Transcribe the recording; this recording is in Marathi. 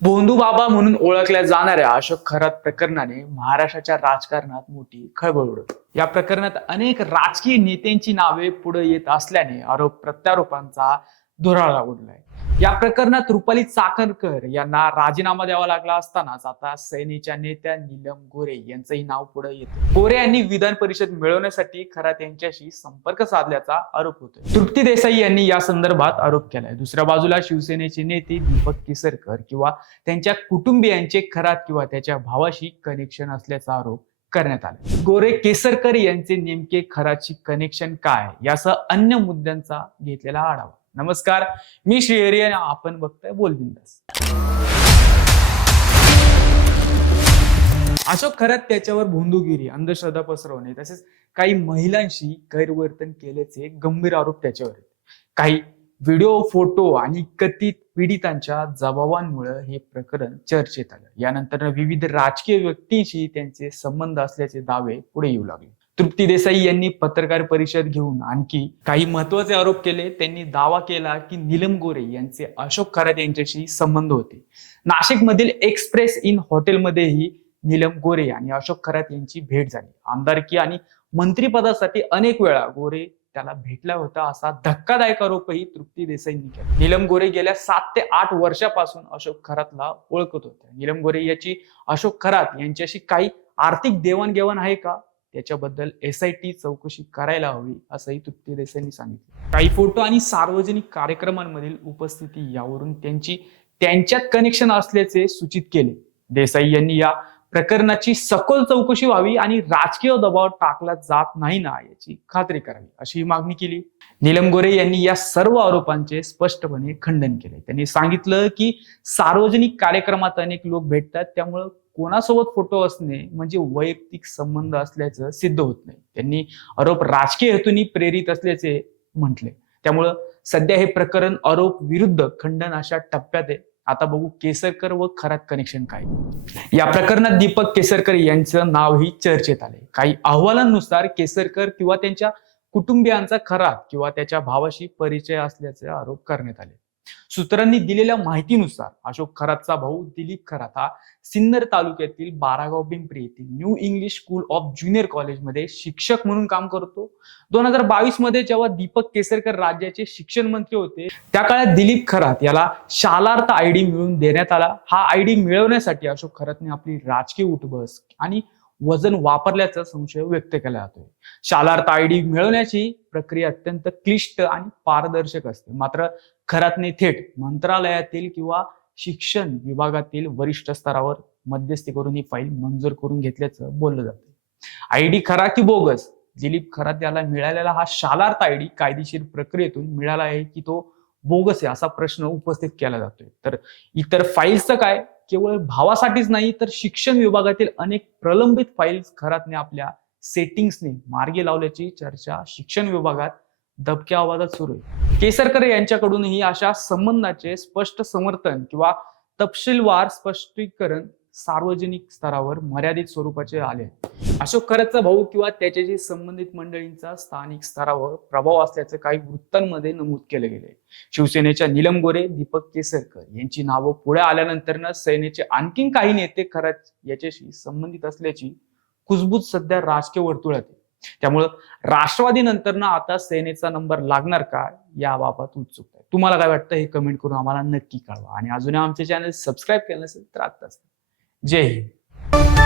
भोंदू बाबा म्हणून ओळखल्या जाणाऱ्या अशोक खरात प्रकरणाने महाराष्ट्राच्या राजकारणात मोठी खळबळ उडवली। या प्रकरणात अनेक राजकीय नेत्यांची नावे पुढे येत असल्याने आरोप प्रत्यारोपांचा धुराळा उडलाय। या प्रकरणात रुपाली चाकणकर यांना राजीनामा द्यावा लागला असतानाच आता सेनेच्या नेत्या नीलम गोरे यांचंही नाव पुढे येतं। गोरे यांनी विधान परिषद मिळवण्यासाठी खरात यांच्याशी संपर्क साधल्याचा आरोप होतोय। तृप्ती देसाई यांनी या संदर्भात आरोप केलाय। दुसऱ्या बाजूला शिवसेनेचे नेते दीपक केसरकर किंवा त्यांच्या कुटुंबियांचे खरात किंवा त्याच्या भावाशी कनेक्शन असल्याचा आरोप करण्यात आला। गोरे केसरकर यांचे नेमके खराची कनेक्शन काय यासह अन्य मुद्द्यांचा घेतलेला आढावा। नमस्कार, मी श्रीहरी आणि आपण बघताय बोल बिंदास। अशोक खरात त्याच्यावर भोंदूगिरी, अंधश्रद्धा पसरवणे तसेच काही महिलांशी गैरवर्तन केल्याचे गंभीर आरोप त्याच्यावर आहेत। काही व्हिडिओ, फोटो आणि कथित पीडितांच्या जबाबांमुळे हे प्रकरण चर्चेत आलं। यानंतर विविध राजकीय व्यक्तींशी त्यांचे संबंध असल्याचे दावे पुढे येऊ लागले। तृप्ती देसाई यांनी पत्रकार परिषद घेऊन आणखी काही महत्वाचे आरोप केले। त्यांनी दावा केला की नीलम गोरे यांचे अशोक खरात यांच्याशी संबंध होते। नाशिकमधील एक्सप्रेस इन हॉटेलमध्येही नीलम गोरे आणि अशोक खरात यांची भेट झाली। आमदारकी आणि मंत्रिपदासाठी अनेक वेळा गोरे त्याला भेटला होता असा धक्कादायक आरोपही तृप्ती देसाईंनी केला। नीलम गोरे गेल्या 7 ते 8 वर्षापासून अशोक खरातला ओळखत होत्या। नीलम गोरे याची अशोक खरात यांच्याशी काही आर्थिक देवाणघेवाण आहे का त्याच्याबद्दल SIT चौकशी करायला हवी असंही तृप्ती देसाईंनी सांगितलं। काही फोटो आणि सार्वजनिक कार्यक्रमांमधील उपस्थिती यावरून त्यांच्यात कनेक्शन असल्याचे सूचित केले। देसाई यांनी या प्रकरणाची सखोल चौकशी व्हावी आणि राजकीय दबाव टाकला जात नाही ना याची खात्री करावी अशी मागणी केली। नीलम गोरे यांनी या सर्व आरोपांचे स्पष्टपणे खंडन केले। त्यांनी सांगितलं की सार्वजनिक कार्यक्रमात अनेक लोक भेटतात, त्यामुळे कोणासोबत फोटो असणे म्हणजे वैयक्तिक संबंध असल्याचं सिद्ध होत नाही। त्यांनी आरोप राजकीय हेतूंनी प्रेरित असल्याचे म्हटले। त्यामुळं सध्या हे प्रकरण आरोप विरुद्ध खंडन अशा टप्प्यात आहे। आता बघू केसरकर व खरात कनेक्शन काय। या प्रकरणात दीपक केसरकर यांचं नावही चर्चेत आले। काही अहवालांनुसार केसरकर किंवा त्यांच्या कुटुंबियांचा खरात किंवा त्याच्या भावाशी परिचय असल्याचे आरोप करण्यात आले। सूत्रांनी दिलेल्या माहितीनुसार अशोक खरातचा भाऊ दिलीप खरात हा सिन्नर तालुक्यातील बारागाव पिंपरी येथील new English school of junior कॉलेजमध्ये शिक्षक म्हणून काम करतो। 2022 मध्ये जेव्हा दीपक केसरकर राज्याचे शिक्षण मंत्री होते त्या काळात दिलीप खरात याला शालार्थ ID मिळवून देण्यात आला। हा ID मिळवण्यासाठी अशोक खरातने आपली राजकीय उठबस आणि वजन वापरल्याचा संशय व्यक्त केला जातोय। शालार्थ ID मिळवण्याची प्रक्रिया अत्यंत क्लिष्ट आणि पारदर्शक असते, मात्र खरातने थेट मंत्रालयातील किंवा शिक्षण विभागातील वरिष्ठ स्तरावर मध्यस्थी करून ही फाईल मंजूर करून घेतल्याचं बोललं जातं। ID खरा की बोगस? दिलीप खरात याला मिळालेला हा शालार्थ ID कायदेशीर प्रक्रियेतून मिळाला आहे की तो बोगस आहे असा प्रश्न उपस्थित केला जातोय। तर इतर फाईल्सचं काय? केवळ भावासाठीच नाही तर शिक्षण विभागातील अनेक प्रलंबित फाईल्स खरातने आपल्या सेटिंग्सने मार्गी लावल्याची चर्चा शिक्षण विभागात दबक्या आवाजात सुरू आहे। केसरकर यांच्याकडूनही अशा संबंधाचे स्पष्ट समर्थन किंवा तपशीलवार स्पष्टीकरण सार्वजनिक स्तरावर मर्यादित स्वरूपाचे आले। अशोक खरातचा भाऊ किंवा त्याच्याशी संबंधित मंडळींचा स्थानिक स्तरावर प्रभाव असल्याचं काही वृत्तांमध्ये नमूद केले गेले। शिवसेनेच्या नीलम गोरे, दीपक केसरकर यांची नावं पुढे आल्यानंतर सेनेचे आणखी काही नेते खरात याच्याशी संबंधित असल्याची कुजबूज सध्या राजकीय वर्तुळात आहे। त्यामुळं राष्ट्रवादी नंतर आता सेनेचा नंबर लागणार का याबाबत उत्सुकता आहे। तुम्हाला काय वाटतं हे कमेंट करून आम्हाला नक्की कळवा आणि अजूनही आमचे चॅनल सबस्क्राईब केलं नसेल तर आत्ताच। जय हिंद।